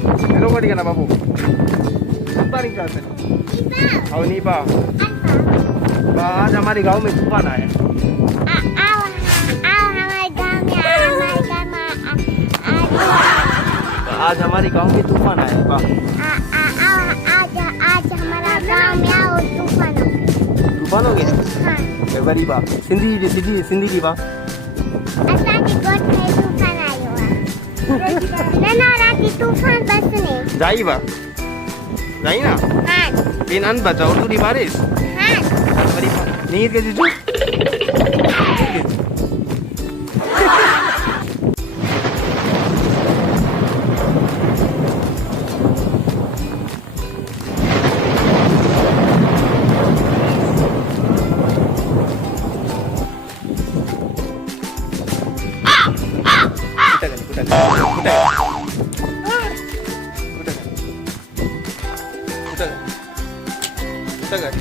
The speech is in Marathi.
Hello ka di ka na babu. Sunta rin ka sir. Oh Nipa. आज हमारे गांव में तूफान आया। आज हमारे गांव में तूफान आया। तूफान हो गया। बड़ी बात। सिंधी की बात। तूफान बस नहीं। जाई बा। जाई ना। हाँ। Pinan baca tuh di baris. हाँ। Bari pa. Ningit ka dito. Kita kan?